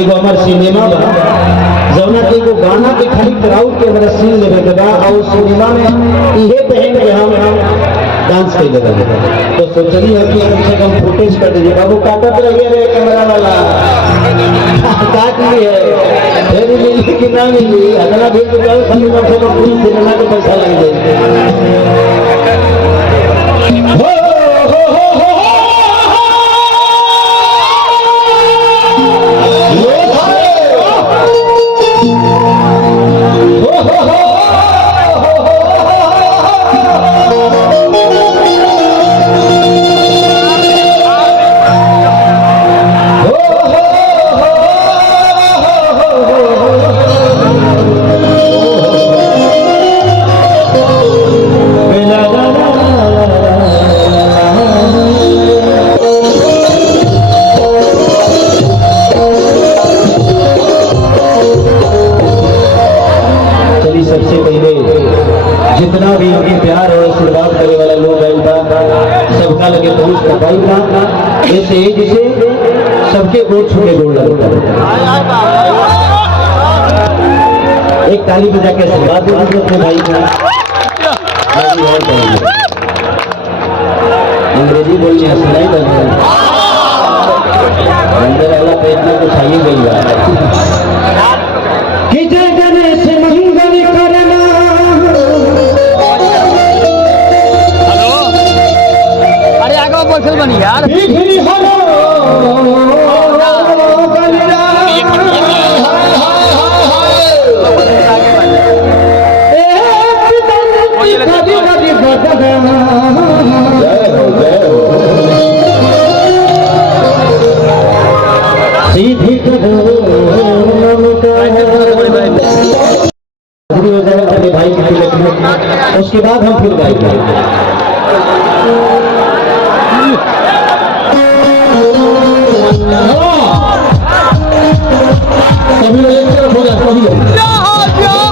एगो हमार सिनेमा बा जौना के एगो गाना के खाली क्राउड के हमरा सीन लेवे के बा और सिनेमा में इहे पहन के हम डांस कर देगा तो सोचली है कि कम से कम फुटेज कर दीजिए बाबू काटत रहिए रे कैमरा वाला काट लिए फिर मिली कि ना मिली अगला भी तो खाली कम से कम पूरी सिनेमा के पैसा लग जाए जितना भी उनके प्यार और आशीर्वाद करे वाला लोग आइल बा सबका लगे पहुंच पाई बा ऐसे जिसे सबके गोड़ छूके गोड़ लगता एक ताली बजा के आशीर्वाद दे दीजिए अपने भाई को। अंग्रेजी बोलने सुनाई दे अंदर वाला पेट में कुछ आई गई बा कि जय गणेश मंगल करना बनी यार भाई उसके बाद हम फिर गाएंगे सभी लोग एक तरफ हो जाए सभी लोग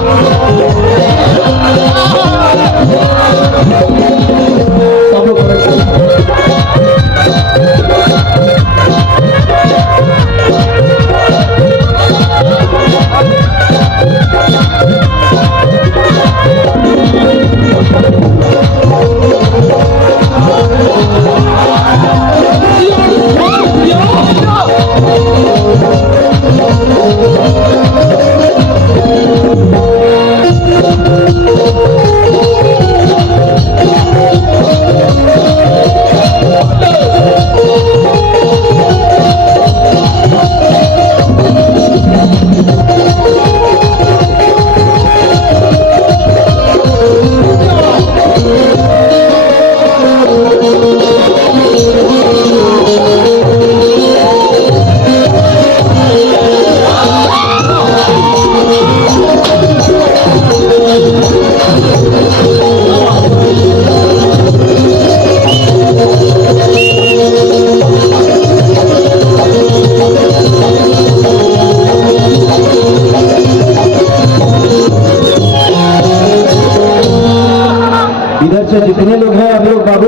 जितने लोग हैं अब लोग बाबू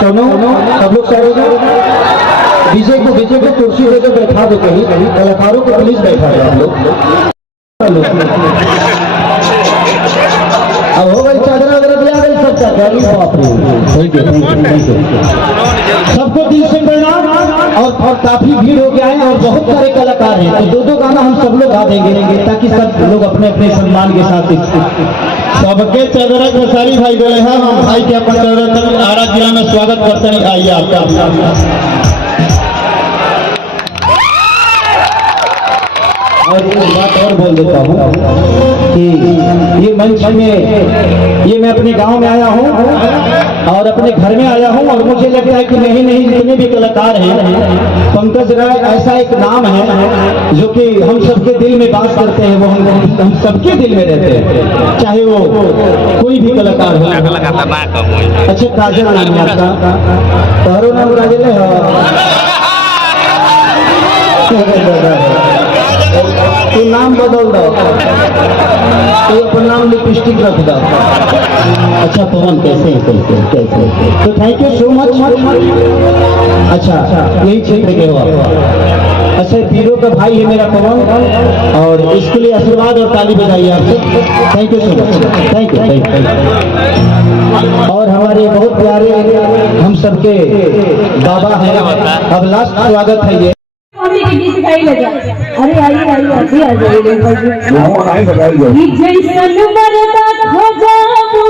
सुनो सब लोग विजय को कुर्सी लेकर बैठा दो कहीं कलाकारों को प्लीज बैठा दो आप लोग अब हो गई चादर वगैरह दिया गई सब सबको दिल से प्रणाम और काफी भीड़ हो गया है और बहुत सारे कलाकार हैं तो दो गाना हम सब लोग गा देंगे ताकि सब लोग अपने अपने सम्मान के साथ सबके चौधरा खेसारी भाई बोले हैं हम भाई के अपन चौधरा आरा जिला में स्वागत करते हैं। आइए आपका और एक बात और बोल देता हूँ कि ये मंच में ये मैं अपने गांव में आया हूँ और अपने घर में आया हूँ और मुझे लगता है कि नहीं जितने भी कलाकार हैं पंकज राय ऐसा एक नाम है जो कि हम सबके दिल में बात करते हैं वो हम सबके दिल में रहते हैं चाहे वो कोई भी कलाकार हो। अच्छा काजल नाम है आपका तारो नाम राजल है तो नाम बदल दो तो पर नाम लिपस्टिक रख दो। अच्छा पवन कैसे कैसे तो थैंक यू सो मच। अच्छा यही क्षेत्र के हो आप। अच्छा पीरो का भाई है मेरा पवन, और इसके लिए आशीर्वाद और ताली बजाइए आपसे। Thank you so much, thank you. और हमारे बहुत प्यारे हम सबके बाबा हैं, अब लास्ट स्वागत है ये गीत गाई लगा। अरे आइए आइए अभी आ जाइए। जैसन मरदा खोजाबू